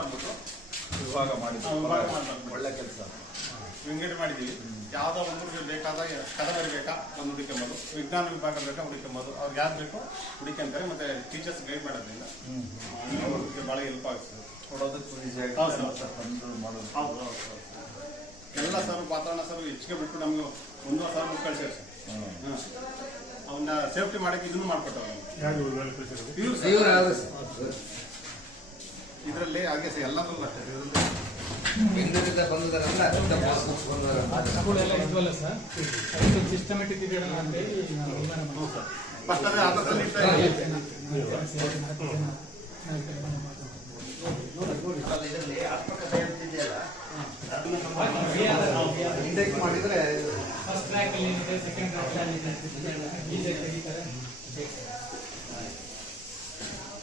ವಿಭಾಗ ಮಾಡಿದ್ರು. ವಿಭಾಗ ಮಾಡಿದ್ವಿ ಒಳ್ಳೆ ಕೆಲಸ. ವಿಂಗಡಣೆ ಮಾಡಿದ್ದೀವಿ. ಯಾವುದೋ ಒಂದು ಬೇಕಾದ ಕದಬರಿ ಬೇಕಾ ಒಂದು ಹುಡುಕೊಂಬೋದು ವಿಜ್ಞಾನ ವಿಭಾಗ ಬೇಕಾ ಹುಡುಕೊಂಬೋದು ಅವ್ರಿಗೆ ಯಾರು ಬೇಕೋ ಹುಡುಕೊಂತಾರೆ ಮತ್ತೆ ಟೀಚರ್ಸ್ ಗೈಡ್ ಮಾಡೋದ್ರಿಂದ ಅವ್ರಿಗೆ ಭಾಳ ಹೆಲ್ಪ್ ಆಗ್ತದೆ. ಎಲ್ಲ ಸರ್ ವಾತಾವರಣ ಸರ್ ಹೆಚ್ಚಿಗೆ ಬಿಟ್ಟು ನಮ್ಗೆ ಒಂದು ಸಾವಿರ ಬುಕ್ ಕಳಿಸಿರಿ ಸರ್. ಹ್ಮ್. ಅವನ್ನ ಸೇಫ್ಟಿ ಮಾಡಕ್ಕೆ ಇದನ್ನು ಮಾಡ್ಕೊಟ್ಟವ್ರು? ಇದರಲ್ಲಿ ಹಾಗೆ ಸರ್ ಎಲ್ಲದರಲ್ಲೂ ಅಷ್ಟೇ ಇದರಲ್ಲಿ. ಬೆಂಗಳೂರಿಂದ ಬಂದದರಲ್ಲ ಎಲ್ಲ ಇದ್ವಲ್ಲ ಸರ್ ಅದಕ್ಕೆ ಸಿಸ್ಟಮೆಟಿಕ್ ಇದೆಯಲ್ಲ ಅಂತೇಳಿ. ಫಸ್ಟ್ ಅದೇ ಆತದಲ್ಲಿ ಇಟ್ಟು ಇದರಲ್ಲಿ ಆತ್ಮಕಥೆ ಅಂತಿದೆಯಲ್ಲ ಇಂಡೆಕ್ಸ್ ಮಾಡಿದ್ರೆ ಫಸ್ಟ್ ಟ್ರ್ಯಾಕ್ ಅಲ್ಲಿ ಇದೆ ಸೆಕೆಂಡ್ ಟ್ರ್ಯಾಕ್ ಅಲ್ಲಿ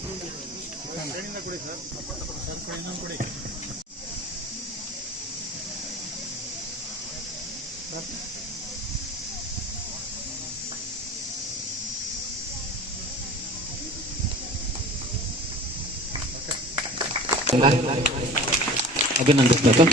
ಏನಿದೆ ಈಸಿಯಾಗಿ ತೆಗಿತಾರೆ ಅಭಿನಂದಿಸ್ಬೇಕು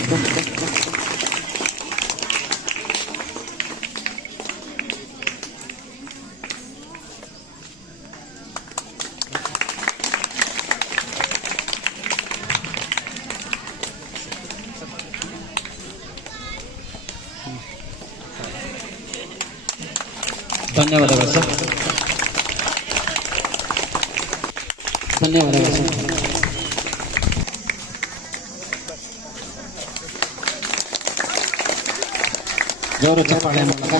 ಧನ್ಯವಾದಗಳು ಸರ್ ಧನ್ಯವಾದಗಳು ಸರ್ ಜೋರು ಚಪ್ಪಾಳೆ ಮೂಲಕ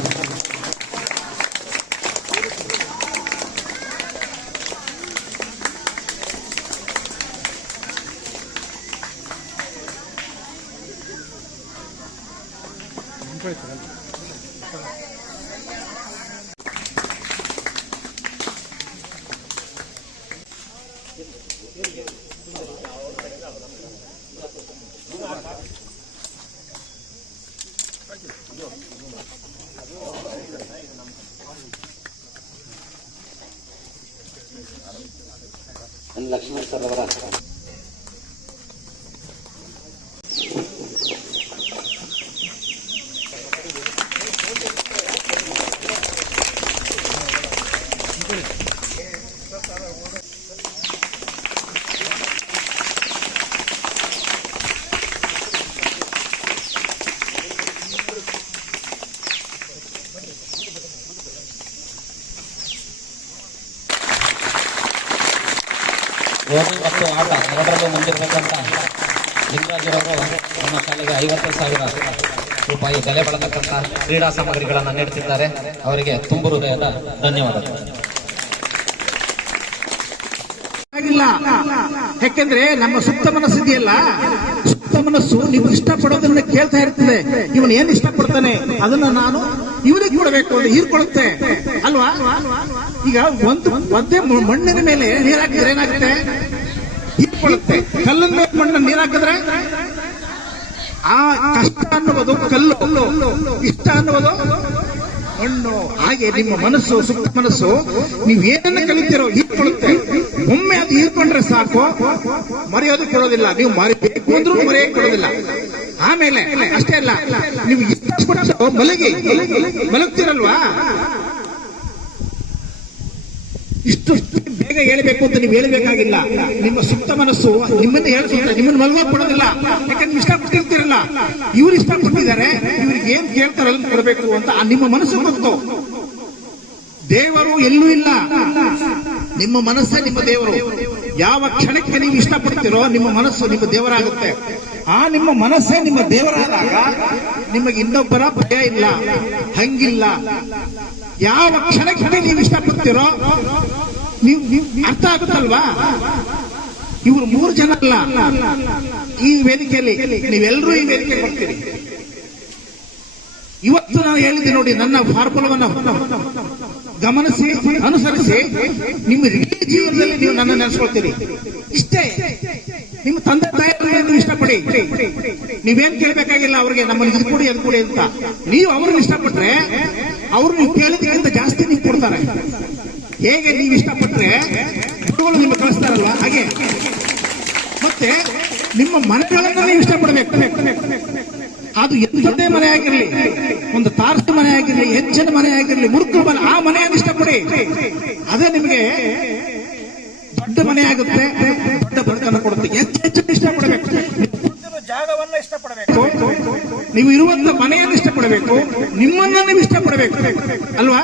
ಲಕ್ಷ್ಮಣ್ ಸರ್ ಅವರ ಓದು ಮತ್ತು ಆಟ ಎರಡರಲ್ಲೂ ಮುಂದಿರಬೇಕಂತ ಲಿಂಗರಾಜರವರು ನಮ್ಮ ಶಾಲೆಗೆ ಐವತ್ತು ಸಾವಿರ ರೂಪಾಯಿ ಬೆಲೆ ಬಳತಕ್ಕಂಥ ಕ್ರೀಡಾ ಸಾಮಗ್ರಿಗಳನ್ನು ನೀಡುತ್ತಿದ್ದಾರೆ. ಅವರಿಗೆ ತುಂಬು ಹೃದಯದ ಧನ್ಯವಾದಗಳು. ಯಾಕೆಂದ್ರೆ ನಮ್ಮ ಸುಪ್ತ ಮನಸ್ಸಿದೆಯಲ್ಲ ಸುಪ್ತ ಮನಸ್ಸು ನೀವು ಇಷ್ಟಪಡೋದನ್ನ ಕೇಳ್ತಾ ಇರ್ತದೆ ಇವನು ಏನ್ ಇಷ್ಟಪಡ್ತಾನೆ? ಅದನ್ನ ನಾನು ಇವನಿಗೆ ಕೊಡಬೇಕು ಅಂತ ಹೀರ್ಕೊಳ್ಳುತ್ತೆ. ಅಲ್ವಾ? ಈಗ ಒಂದು, ಒಂದೇ ಮಣ್ಣಿನ ಮೇಲೆ ನೀರ್ ಹಾಕಿದ್ರೆ ಏನಾಗುತ್ತೆ? ಹೀರ್ಕೊಳ್ಳುತ್ತೆ ಕಲ್ಲಿನ ಮೇಲೆ ಮಣ್ಣಿನ ನೀರ್ ಹಾಕಿದ್ರೆ? ಆ ಕಷ್ಟ ಅನ್ನುವುದು ಕಲ್ಲು. ಇಷ್ಟ ಅನ್ನುವುದು ಮಣ್ಣು. ಹಾಗೆ ನಿಮ್ಮ ಮನಸ್ಸು, ಸುಪ್ತ ಮನಸ್ಸು, ನೀವು ಏನನ್ನ ಕಲಿತೀರೋ ಹೀರ್ಕೊಳ್ಳುತ್ತೆ ಒಮ್ಮೆ ಅದು ಹೀರ್ಕೊಂಡ್ರೆ ಸಾಕು. ಮರೆಯೋದು ಕೊಡೋದಿಲ್ಲ. ನೀವು ಮರಿಬೇಕು ಅಂದ್ರೂ ಮರೆಯಕ್ಕೆ ಕೊಡೋದಿಲ್ಲ. ಆಮೇಲೆ, ಅಷ್ಟೇ ಅಲ್ಲ, ನೀವು ಇಷ್ಟಪಟ್ಟು ಮಲಗಿ, ಮಲಗ್ತಿರಲ್ವಾ? ಇಷ್ಟು ಬೇಗ ಹೇಳಬೇಕು ಅಂತ ನೀವು ಹೇಳಬೇಕಾಗಿಲ್ಲ. ನಿಮ್ಮ ಸುಪ್ತ ಮನಸ್ಸು ನಿಮ್ಮನ್ನ ಹೇಳ್ತಾರೆ ನಿಮ್ಮನ್ನ ಮಲ್ಗೋಕ್ ಕೊಡೋದಿಲ್ಲ ಯಾಕಂದ್ರೆ ನೀವು ಇಷ್ಟಪಟ್ಟಿರ್ತಿರಲ್ಲ. ಇವ್ರು ಇಷ್ಟಪಟ್ಟಿದ್ದಾರೆ. ಇವ್ರಿಗೆ ಏನ್ ಕೇಳ್ತಾರ ಅದನ್ನ ಕೊಡಬೇಕು ಅಂತ ನಿಮ್ಮ ಮನಸ್ಸು ಗೊತ್ತು. ದೇವರು ಎಲ್ಲೂ ಇಲ್ಲ. ನಿಮ್ಮ ಮನಸ್ಸೇ ನಿಮ್ಮ ದೇವರು. ಯಾವ ಕ್ಷಣಕ್ಕೆ ನೀವು ಇಷ್ಟಪಡ್ತೀರೋ ನಿಮ್ಮ ಮನಸ್ಸು ನಿಮ್ಮ ದೇವರಾಗುತ್ತೆ. ಆ ನಿಮ್ಮ ಮನಸ್ಸೇ ನಿಮ್ಮ ದೇವರಾದಾಗ ನಿಮಗೆ ಇನ್ನೊಬ್ಬರ ಭಯ ಇಲ್ಲ. ಹಂಗಿಲ್ಲ. ಯಾವ ಕ್ಷಣಕ್ಕೆ ನೀವು ಇಷ್ಟಪಡ್ತೀರೋ, ನೀವು ಅರ್ಥ ಆಗುತ್ತಲ್ವಾ? ಇವರು ಮೂರು ಜನ ಅಲ್ಲ. ಈ ವೇದಿಕೆಯಲ್ಲಿ ನೀವೆಲ್ಲರೂ ಈ ವೇದಿಕೆ ಬರ್ತೀರಿ ಇವತ್ತು ನಾನು ಹೇಳಿದೆ ನೋಡಿ, ನನ್ನ ಫಾರ್ಮುಲವನ್ನು ಗಮನಿಸಿ, ಅನುಸರಿಸಿ, ನಿಮ್ಮ ಜೀವನದಲ್ಲಿ ನೀವು ನನ್ನ ನೆನೆಸ್ಕೊಳ್ತೀರಿ. ಇಷ್ಟೇ. ನಿಮ್ಮ ತಂದೆ ತಾಯಿ ನೀವು ಇಷ್ಟಪಡಿ ನೀವೇನ್ ಕೇಳಬೇಕಾಗಿಲ್ಲ ಅವ್ರಿಗೆ ನಮ್ಮಲ್ಲಿ ಇದು ಕೊಡಿ, ಅದು ಕೊಡಿ ಅಂತ. ನೀವು ಅವ್ರನ್ನ ಇಷ್ಟಪಟ್ರೆ ಅವ್ರು ನೀವು ಕೇಳಿದಕ್ಕಿಂತ ಜಾಸ್ತಿ ನೀವು ಕೊಡ್ತಾರೆ. ಹೇಗೆ ನೀವು ಇಷ್ಟಪಟ್ರೆ, ಗುರುಗಳು ನಿಮ್ಗೆ ಕಳಿಸ್ತಾರಲ್ವ? ಹಾಗೆ. ಮತ್ತೆ ನಿಮ್ಮ ಮನೆಗಳನ್ನ ನೀವು ಇಷ್ಟಪಡಬೇಕು. ಅದು ಎಂಥದ್ದೇ ಮನೆ ಆಗಿರ್ಲಿ, ಒಂದು ತಾರಸ ಮನೆ ಆಗಿರಲಿ ಹೆಚ್ಚಿನ ಮನೆ ಆಗಿರ್ಲಿ ಮುರುಕು ಮನೆ, ಆ ಮನೆಯನ್ನು ಇಷ್ಟಪಡಿ. ಅದೇ ನಿಮಗೆ ದೊಡ್ಡ ಮನೆ ಆಗುತ್ತೆ. ದೊಡ್ಡ ಬದುಕನ್ನು ಕೊಡುತ್ತೆ. ಹೆಚ್ಚು ಹೆಚ್ಚು ಇಷ್ಟಪಡಬೇಕು. ಜಾಗವನ್ನು ಇಷ್ಟಪಡಬೇಕು. ನೀವು ಇರುವಂತ ಮನೆಯನ್ನು ಇಷ್ಟಪಡಬೇಕು. ನಿಮ್ಮನ್ನ ನೀವು ಇಷ್ಟಪಡಬೇಕು. ಅಲ್ವಾ?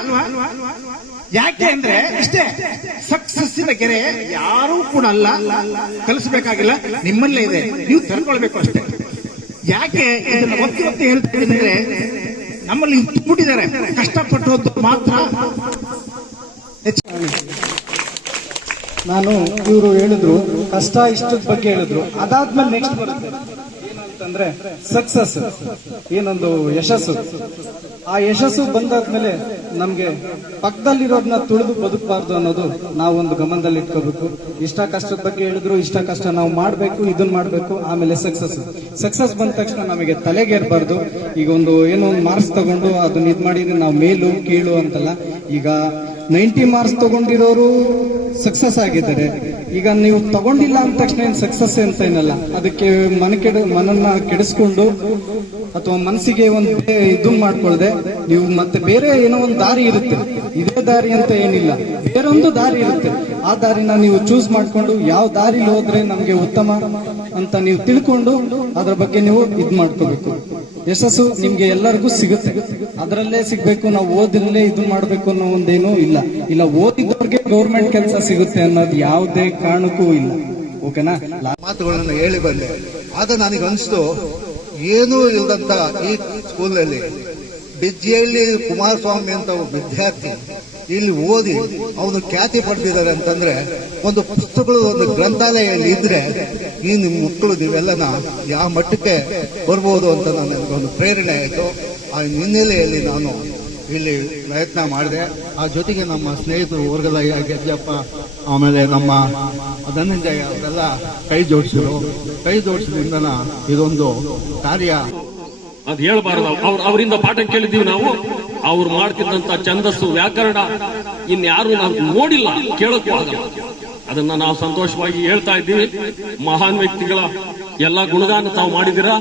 ಯಾಕೆ ಅಂದ್ರೆ ಇಷ್ಟೇ. ಸಕ್ಸಸ್ಸಿನ ಗೆರೆ ಯಾರೂ ಕೂಡ ಅಲ್ಲ. ಕಲಿಸಬೇಕಾಗಿಲ್ಲ. ನಿಮ್ಮಲ್ಲೇ ಇದೆ. ನೀವು ತಂದ್ಕೊಳ್ಬೇಕು ಅಷ್ಟೇ. ಯಾಕೆ ಇದನ್ನ ಒತ್ತಿ ಒತ್ತಿ ಹೇಳ್ತಿದ್ರೆ ನಮ್ಮಲ್ಲಿ ತುಂಬಿಟ್ಟಿದ್ದಾರೆ ಕಷ್ಟಪಟ್ಟು ಮಾತ್ರ. ಹೆಚ್ಚು ನಾನು ಇವರು ಹೇಳಿದ್ರು, ಕಷ್ಟ ಇಷ್ಟದ ಬಗ್ಗೆ ಹೇಳಿದ್ರು. ಅದಾದ್ಮೇಲೆ ನೆಕ್ಸ್ಟ್ ಬರುತ್ತೆ. ಏನಂತಂದ್ರೆ ಸಕ್ಸಸ್ ಏನೊಂದು ಯಶಸ್ಸು. ಆ ಯಶಸ್ಸು ಬಂದಾದ್ಮೇಲೆ ನಮ್ಗೆ ಪಕ್ಕದಲ್ಲಿರೋದನ್ನ ತುಳಿದು ಬದುಕಬಾರ್ದು ಅನ್ನೋದು ನಾವೊಂದು ಗಮನದಲ್ಲಿ ಇಟ್ಕೋಬೇಕು. ಇಷ್ಟ ಕಷ್ಟದ ಬಗ್ಗೆ ಹೇಳಿದ್ರು, ಇಷ್ಟ ಕಷ್ಟ ನಾವು ಮಾಡಬೇಕು ಇದನ್ನ ಮಾಡಬೇಕು, ಆಮೇಲೆ ಸಕ್ಸಸ್ ಸಕ್ಸಸ್ ಬಂದ ತಕ್ಷಣ ನಮಗೆ ತಲೆಗೇರ್ಬಾರ್ದು. ಈಗ ಒಂದು ಏನೋ ಒಂದು ಮಾರ್ಕ್ಸ್ ತಗೊಂಡು ಅದನ್ನ ಇದು ಮಾಡಿದ್ರೆ ನಾವು ಮೇಲು, ಕೀಳು ಅಂತಲ್ಲ. ಈಗ ನೈಂಟಿ ಮಾರ್ಕ್ಸ್ ತಗೊಂಡಿರೋರು ಸಕ್ಸಸ್ ಆಗಿದ್ದಾರೆ. ಈಗ ನೀವು ತಗೊಂಡಿಲ್ಲ ಅಂದ ತಕ್ಷಣ ಏನು ಸಕ್ಸಸ್ ಅಂತ ಏನಲ್ಲ. ಅದಕ್ಕೆ ಮನ ಕೆಡ, ಮನನ್ನ ಕೆಡಿಸ್ಕೊಂಡು ಅಥವಾ ಮನಸ್ಸಿಗೆ ಒಂದು ಇದು ಮಾಡ್ಕೊಳ್ಳದೆ ನೀವು ಮತ್ತೆ ಬೇರೆ ಏನೋ ಒಂದು ದಾರಿ ಇರುತ್ತೆ. ಇದೇ ದಾರಿ ಅಂತ ಏನಿಲ್ಲ. ಬೇರೊಂದು ದಾರಿ ಇರುತ್ತೆ. ಆ ದಾರಿನ ನೀವು ಚೂಸ್ ಮಾಡ್ಕೊಂಡು ಯಾವ ದಾರಿಲಿ ಹೋದ್ರೆ ನಮಗೆ ಉತ್ತಮ ಅಂತ ನೀವು ತಿಳ್ಕೊಂಡು ಅದ್ರ ಬಗ್ಗೆ ನೀವು ಇದು ಮಾಡ್ಕೋಬೇಕು. ಯಶಸ್ಸು ನಿಮ್ಗೆ ಎಲ್ಲರಿಗೂ ಸಿಗುತ್ತೆ. ಅದರಲ್ಲೇ ಸಿಗ್ಬೇಕು, ನಾವು ಓದಿನಲ್ಲೇ ಇದು ಮಾಡ್ಬೇಕು ಅನ್ನೋ ಒಂದೇನೂ ಇಲ್ಲ. ಇಲ್ಲ, ಓದಿದವ್ರಿಗೆ ಗೌರ್ಮೆಂಟ್ ಕೆಲಸ ಸಿಗುತ್ತೆ ಅನ್ನೋದು ಯಾವುದೇ ಕಾರಣಕ್ಕೂ ಇಲ್ಲ. ಓಕೆನಾ? ಮಾತುಗಳನ್ನು ಹೇಳಿ ಬಂದೆ. ಆದ್ರೆ ನನಗೆ ಅನಿಸ್ತು ಏನೂ ಇಲ್ಲದಂತ ಈ ಸ್ಕೂಲಲ್ಲಿ ಬಿಜ್ಜಿಯಲ್ಲಿ ಕುಮಾರಸ್ವಾಮಿ ಅಂತ ಒಬ್ಬ ವಿದ್ಯಾರ್ಥಿ ಇಲ್ಲಿ ಓದಿ ಅವನು ಖ್ಯಾತಿ ಪಡೆದಿದ್ದಾರೆ ಅಂತಂದ್ರೆ ಒಂದು ಪುಸ್ತಕಗಳು ಒಂದು ಗ್ರಂಥಾಲಯದಲ್ಲಿ ಇದ್ರೆ ಈ ನಿಮ್ಮ ಮಕ್ಕಳು ನೀವೆಲ್ಲನ ಯಾವ ಮಟ್ಟಕ್ಕೆ ಬರ್ಬೋದು ಅಂತ ನನಗೊಂದು ಪ್ರೇರಣೆ ಆಯಿತು. ಆ ಹಿನ್ನೆಲೆಯಲ್ಲಿ ನಾನು ಇಲ್ಲಿ ಪ್ರಯತ್ನ ಮಾಡಿದೆ. ಆ ಜೊತೆಗೆ ನಮ್ಮ ಸ್ನೇಹಿತರು ವರ್ಗಲಯ್ಯ ಗೆಜ್ಜಪ್ಪ ಆಮೇಲೆ ನಮ್ಮ ಧನಂಜಯ ಅವರೆಲ್ಲ ಕೈ ಜೋಡಿಸಿದ್ರು. ಕೈ ಜೋಡಿಸಿದ್ರಿಂದ ಇದೊಂದು ಕಾರ್ಯ. ಅದು ಹೇಳ್ಬಾರ್ದು. ಅವ್ರ ಅವರಿಂದ ಪಾಠ ಕೇಳಿದ್ದೀವಿ ನಾವು. ಅವ್ರು ಮಾಡ್ತಿದ್ದಂತ ಛಂದಸ್ಸು ವ್ಯಾಕರಣ ಇನ್ಯಾರು ನಾವು ನೋಡಿಲ್ಲ ಕೇಳಕ್ಕೂ ಅದನ್ನ ನಾವು ಸಂತೋಷವಾಗಿ ಹೇಳ್ತಾ ಇದ್ದೀವಿ. ಮಹಾನ್ ವ್ಯಕ್ತಿಗಳ ಎಲ್ಲಾ ಗುಣಗಾನ ತಾವು ಮಾಡಿದಿರಾ